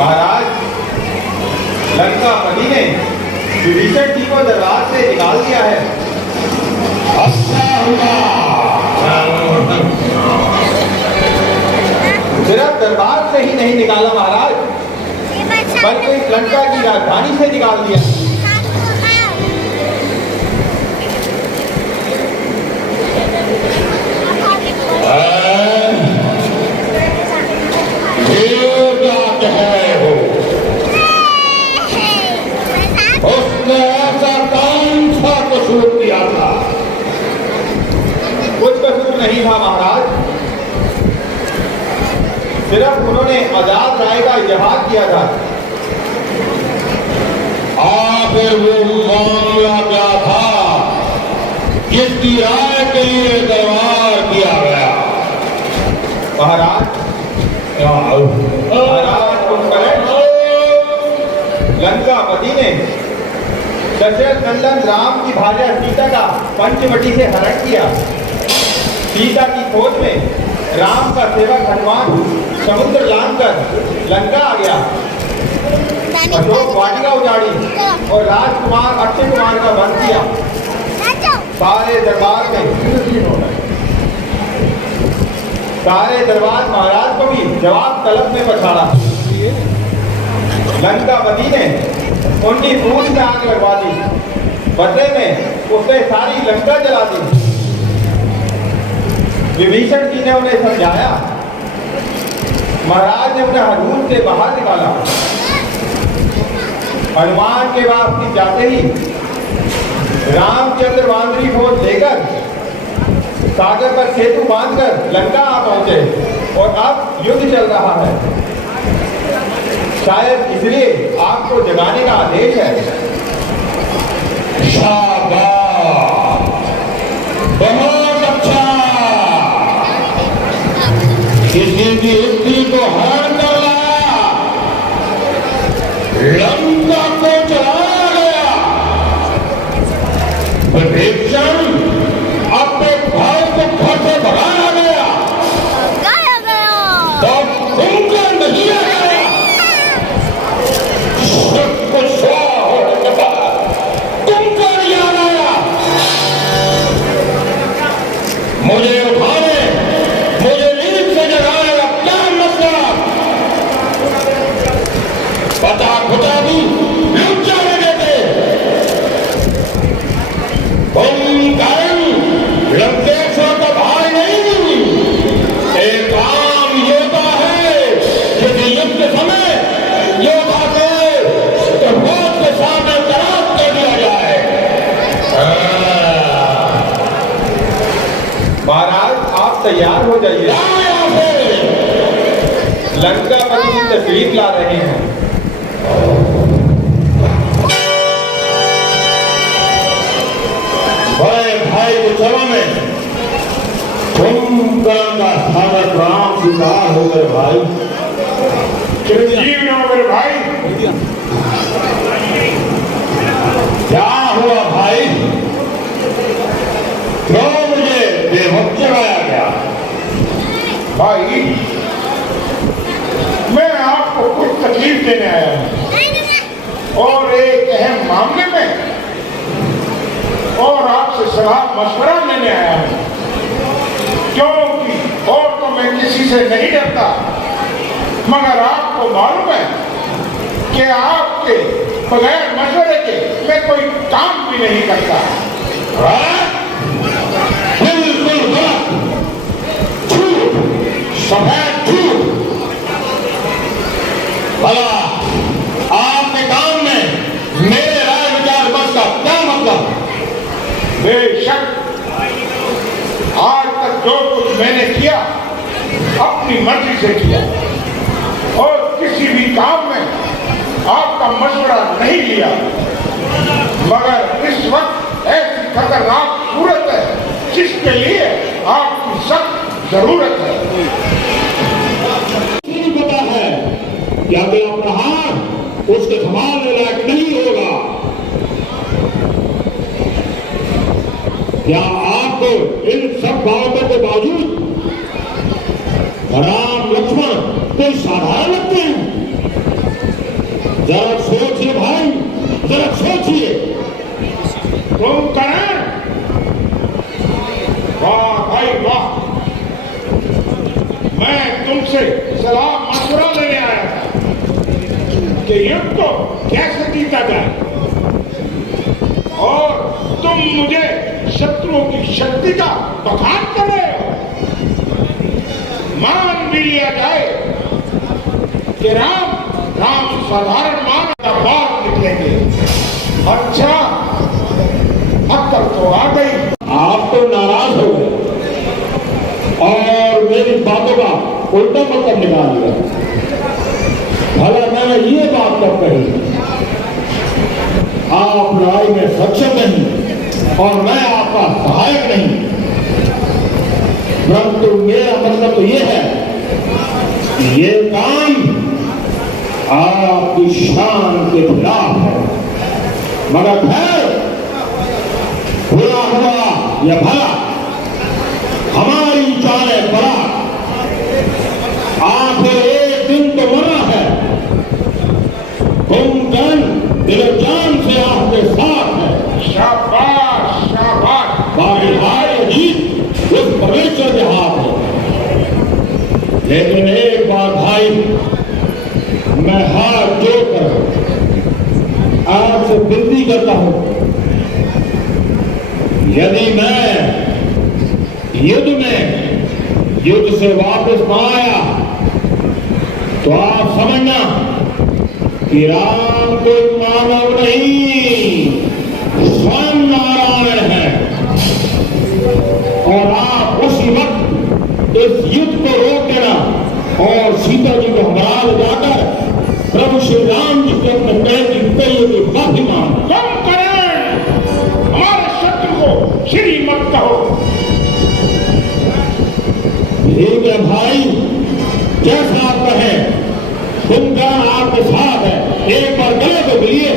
महाराज, लंकापति ने विभीषण जी को दरबार से निकाल दिया है। अच्छा हुआ। सिर्फ दरबार से ही नहीं निकाला महाराज, बल्कि इस लंका की राजधानी से निकाल दिया। उसने ऐसा कौन सा कसूर किया था? कुछ कसूर नहीं था महाराज, सिर्फ उन्होंने आजाद राय का इजहार किया था। आखिर वो मामला क्या था जिसकी राय के लिए दरबार किया गया? महाराज, लंकापति ने दशरथ नंदन राम की भार्या सीता का पंचवटी से हरण किया। सीता की खोज में राम का सेवक हनुमान समुद्र लांघकर लंका आ गया। अशोक वाटिका उजाड़ी और राजकुमार अक्षय कुमार का वध किया। सारे दरबार महाराज को भी जवाब तलब में पछाड़ा। लंकापति ने उनकी पूंछ में आग लगवा दी। बदले में उसने सारी लंका जला दी। विभीषण जी ने उन्हें समझाया। महाराज ने उन्हें हजूर से बाहर निकाला। हनुमान के वापसी जाते ही रामचंद्र वानरी फौज लेकर सागर पर सेतु बांधकर लंका आ पहुंचे और अब युद्ध चल रहा है। शायद इसलिए आपको जगाने का आदेश है। शाबाश, बहुत अच्छा। किसी की युक्ति को हरण कर लाया, लंका को चलाया गया। विभीषण अपने भाई को घर से भगाया गया, तो तुमको नहीं आया। सबको स्वाहा होने के बाद तुमको नहीं आया। मुझे उठाने, मुझे नींद से जगाने का क्या मतलब? पता खुदा भी लुट जाने देते। तुम कारण लंकेश्वर का भाई नहीं, एक आम योद्धा है। यदि युद्ध के समय योद्धा को बहुत के सामने तैनात कर दिया जाए। महाराज, आप तैयार हो जाइए। लंकापति की तशरीफ ला रहे हैं। बड़े भाई के चरण में कुंभकर्ण का सागर राम स्वीकार हो गए भाई। चिरंजीव हो गए भाई। क्या हुआ भाई? क्यों मुझे बेवक्त चलाया गया? भाई, मैं आपको कुछ तकलीफ देने आया हूँ और एक अहम मामले में और आपसे सलाह मशवरा लेने आया हूँ। क्योंकि और तो मैं किसी से नहीं डरता, मगर आपको मालूम है कि आपके बगैर मशवरे के मैं कोई काम भी नहीं करता। बिल्कुल गलत, झूठ, सफेद झूठ। भला आपके काम में मेरे राय विचार मत का क्या मतलब? बेशक आज तक जो कुछ मैंने किया अपनी मर्जी से किया और किसी भी काम में आपका मशवरा नहीं लिया, मगर इस वक्त ऐसी खतरनाक सूरत है जिसके लिए आपकी सख्त जरूरत है। पता है कि अगला प्रहार उसके संभालने लायक नहीं होगा। क्या आपको इन सब बातों के बावजूद राम लक्ष्मण कोई साधारण लगते हैं? जरा सोचिए भाई, जरा सोचिए। तुम करण, वाह भाई वाह, मैं तुमसे सलाह मशवरा लेने आया था कि युद्ध को कैसे जीता जाए, और तुम मुझे शत्रुओं की शक्ति का बखान कर रहे हो। मान भी लिया जाए कि राम साधारण मान का बात निकलेंगे। अच्छा, अक्ल तो आ गई। आप तो नाराज हो गए और मेरी बातों का उल्टा मतलब निकाल लिया। भला मैंने ये बात कब कही? आप लड़ाई में सक्षम नहीं और मैं आपका सहायक नहीं, परंतु मेरा मतलब तो ये है कि ये काम आपकी शान के खिलाफ है। मगर खैर, बुरा हुआ या भला, हमारी चाले बड़ा। आखिर एक दिन तो मना है, कुंभकर्ण दिल जान से आपके साथ है। शाबाश शाबाश। बाकी भाई अजीत उस परमेश्वर के हाथ है। लेकिन एक बार भाई, मैं हाथ जोड़कर आपसे विनती करता हूं, यदि मैं युद्ध से वापस न आया तो आप समझना कि राम कोई मानव नहीं, स्वयं नारायण है। और आप उसी वक्त इस युद्ध को रोक देना और सीता जी को हमारा ले जाकर प्रभु श्री राम जी के अपने पैर की पैरों की माफी मांगना। तुम करण, हमारे शत्रु को श्री मत कहो। ठीक है भाई, जैसा आप कहें, कुंभकर्ण आपके साथ है। एक बार गले तो मिलिए।